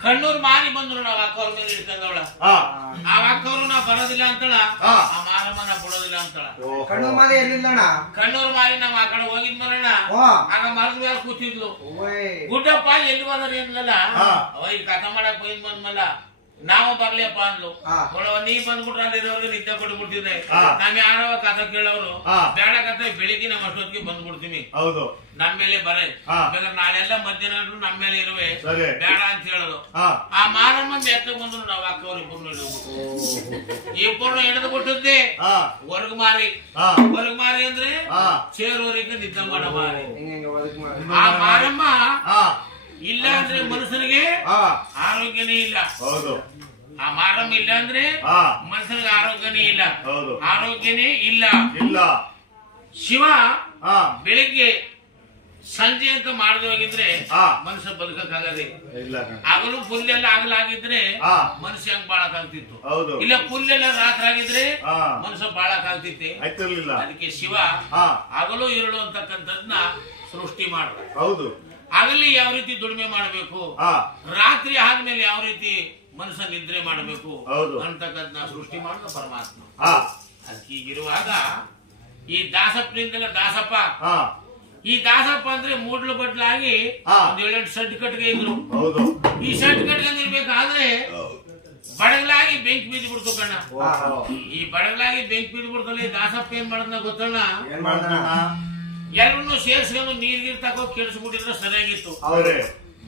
ಕಣ್ಣೂರ್ ಮಾರಿ ಬಂದ್ರು ನಾವ್ ಅಕ್ಕವ್ರ ಮೇಲೆ ಇಟ್ಕೊಂಡವಳ ಹಾ ಆ ಅಕ್ಕವ್ರು ನಾ ಬರೋದಿಲ್ಲ ಅಂತಳ. ಆ. ಮಾರಮ್ಮನ ಬಿಡೋದಿಲ್ಲ ಅಂತಳ. ಕಣ್ಣೂರ್ ಮಾರಿ ಎಲ್ಲಿಲ್ಲ ಎಲ್ಲಿಲ್ಲಣ್ಣ ಕಣ್ಣೂರ್ ಮಾರಿ ನಾವ್ ಆ ಕಡೆ ಹೋಗಿದ್ ಮರಣ ಆಗ ಮರದ ಮೇಲೆ ಕೂತಿದ್ಲು. ಓಯ್. ಗುಡ್ಡಪ್ಪ ಎಲ್ಲಿ ಬಂದ್ರೆ ಏನಿಲ್ಲ ಹಾ. ಅವ ಇಲ್ಲಿ ಕಥ ಮಾಡಕ್ ಹೋಗಿದ್ ಬಂದ್ಮಲ್ಲ ನಾವ ಬರ್ಲಿಯಪ್ಪ ಅಂದ್ಲು. ಹಾ. ಒಳವ ನೀ ಬಂದ್ಬಿಟ್ರೆ ಅಲ್ಲಿರೋರ್ಗೆ ನಿದ್ದೆ ಕೊಟ್ಬಿಡ್ತಿದ್ರೆ. ನಾವ್ ಯಾರವ ಕಥ ಕೇಳೋರು ಹಾ. ಬೇಡ ಕಥ ಬೆಳಿಗ್ಗೆ ನಮ್ಮ ಅಷ್ಟೊತ್ತಿಗೆ ಬಂದ್ಬಿಡ್ತೀವಿ. ಹೌದು. ನಮ್ ಮೇಲೆ ಬರೇ. ಹಾ. ಬೇಕಾದ್ರೆ ನಾಳೆಲ್ಲ ಮಧ್ಯಾಹ್ನ ನಮ್ ಮೇಲೆ ಇರುವೆ. ಬೇಡ ಅಂತ ಹೇಳೋದು ಹಾ ಆ ಮಾರಮ್ಮ ಎತ್ತ ಬಂದ್ರು ನಾವ್ ಅಕ್ಕವ್ರು ಇಬ್ಬರು ಇಬ್ಬರು ಹಿಡಿದು ಬಿಟ್ಟಿದ್ದೆ ಹೊರಗ್ ಮಾರಿ. ಹಾ ಹೊರಗ್ ಮಾರಿ ಅಂದ್ರೆ ಹಾ ಸೇರುವವರೆಗೆ ನಿದ್ದೆ ಮಾಡ ಮಾರಿ. ಆ ಮಾರಮ್ಮ ಇಲ್ಲ ಅಂದ್ರೆ ಮನುಷ್ಯನಿಗೆ ಆರೋಗ್ಯನೇ ಇಲ್ಲ. ಹೌದು. ಆ ಮಾರಮ್ಮ ಇಲ್ಲ ಅಂದ್ರೆ ಮನುಷ್ಯನಿಗೆ ಆರೋಗ್ಯನೇ ಇಲ್ಲ. ಹೌದು. ಆರೋಗ್ಯನೇ ಇಲ್ಲ. ಇಲ್ಲ. ಶಿವ ಹಾ. ಬೆಳಿಗ್ಗೆ ಸಂಜೆ ಅಂತ ಮಾಡದೆ ಹೋಗಿದ್ರೆ. ಮನುಷ್ಯ ಬದುಕಕ್ಕಾಗದೆ. ಇಲ್ಲ. ಕಣ ಆಗಲಾಗಿದ್ರೆ. ಮನುಷ್ಯ ಹಂಗ್ ಬಾಳಕ್ಕಾಗ್ತಿತ್ತು? ಹೌದು. ಇಲ್ಲ ಫುಲ್ಲೆಲ್ಲ ರಾತ್ರಿ ಆಗಿದ್ರೆ ಮನುಷ್ಯ ಬಾಳಕ್ಕಾಗ್ತಿತ್ತೆ. ಅದಕ್ಕೆ ಶಿವ ಹಾ. ಹಗಲು ಇರಳು ಅಂತಕ್ಕಂಥದ್ನ ಸೃಷ್ಟಿ ಮಾಡ್ತಾರೆ ಹೌದು. ಹಗಲಿ ಯಾವ ರೀತಿ ದುಡಿಮೆ ಮಾಡಬೇಕು? ರಾತ್ರಿ ಆದ್ಮೇಲೆ ಯಾವ ರೀತಿ ಮನಸ್ಸ ನಿದ್ರೆ ಮಾಡಬೇಕು? ಹೌದು. ಅಂತಕ್ಕದ್ನ ಸೃಷ್ಟಿ ಮಾಡಿದ ಪರಮಾತ್ಮ. ಅದಕ್ಕೆ ಹೀಗಿರುವಾಗ ಈ ದಾಸಪ್ಪನಿಂದಲ ದಾಸಪ್ಪ. ಈ ದಾಸಪ್ಪ ಅಂದ್ರೆ ಮೂಡ್ಲು ಬಟ್ಲಾಗಿ. ಒಂದ್ ಏಳೆಂಟು ಸಡ್ ಕಟ್ಗೆ ಇದ್ರು. ಈ ಕಟ್ಗೆ ಕಟ್ಕೊಂಡಿರ್ಬೇಕಾದ್ರೆ ಬಡಗಲಾಗಿ ಬೆಂಕಿ ಬಿದ್ದು ಬಿಡ್ತು ಕಣ್ಣ ಈ ಬಡಗಲಾಗಿ ಬೆಂಕಿ ಬಿದ್ದು ಬಿಡ್ತಲ್ಲ ಈ ದಾಸಪ್ಪ ಏನ್ ಮಾಡದ್ನ ಗೊತ್ತಣ್ಣ? ಎಲ್ಲರನ್ನು ಸೇರಿಸ್ಕೊಂಡು ನೀರ್ ಗೀರ್ ತಗೋ ಕೆಡಿಸ್ಬಿಟ್ಟಿದ್ರೆ ಸರಿಯಾಗಿತ್ತು. ಹೌದೇ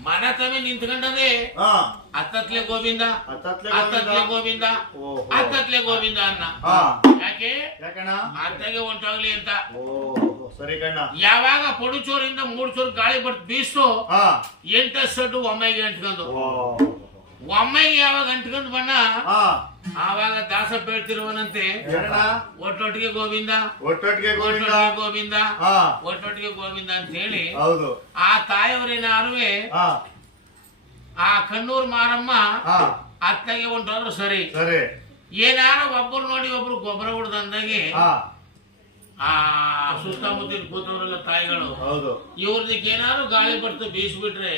ಮನೆ ತಮೆ ನಿಂತ್ಕೊಂಡದೆ ಅತ್ತತ್ಲೆ ಹತ್ತತ್ಲೆ ಗೋವಿಂದ ಹತ್ತತ್ಲೆ ಗೋವಿಂದ. ಹತ್ತತ್ಲೆ ಗೋವಿಂದ ಅನ್ನ. ಯಾಕೆ? ಅತ್ತಗೆ ಹೊಂಟೋಗ್ಲಿ ಅಂತ. ಸರಿ ಕಣ್ಣ. ಯಾವಾಗ ಪಡುಚೋರಿಂದ ಮೂರ್ ಚೋರ್ ಗಾಳಿ ಬಟ್ ಬೀಸು ಹಾ. ಎಂಟ ಸಡ್ಡು ಒಮ್ಮೆಗೆ ಅಂಟ್ಕೊಂಡು ಓ ಒಮ್ಮೆಗೆ ಯಾವಾಗ ಅಂಟ್ಕೊಂಡ್ ಬಣ್ಣ ಆವಾಗ ದಾಸ ಬೀಳ್ತಿರುವನಂತೆ. ಏನಣ್ಣ? ಒಟ್ಟೊಟ್ಟಿಗೆ ಗೋವಿಂದ. ಒಟ್ಟೊಟ್ಟಿಗೆ ಗೋವಿಂದ? ಗೋವಿಂದ. ಒಟ್ಟೊಟ್ಟಿಗೆ ಗೋವಿಂದ ಅಂತ ಹೇಳಿ ಹೌದು. ಆ ತಾಯಿಯವರೇನಾರುವೆ ಆ ಕಣ್ಣೂರ್ ಮಾರಮ್ಮ ಅತ್ತಗೆ ಹೊಂಟೋದ್ರು ಸರಿ. ಸರಿ. ಏನಾರ ಒಬ್ಬರು ನೋಡಿ ಒಬ್ರು ಗೊಬ್ಬರ ಹೊಡೆದಂದಾಗೆ ಆ ಸುತ್ತಮುತ್ತ ಕೂತವರೆಲ್ಲ ತಾಯಿಗಳು ಹೌದು. ಇವ್ರದಕ್ಕೆ ಏನಾರು ಗಾಳಿ ಬರ್ತು ಬೀಸ್ಬಿಟ್ರೆ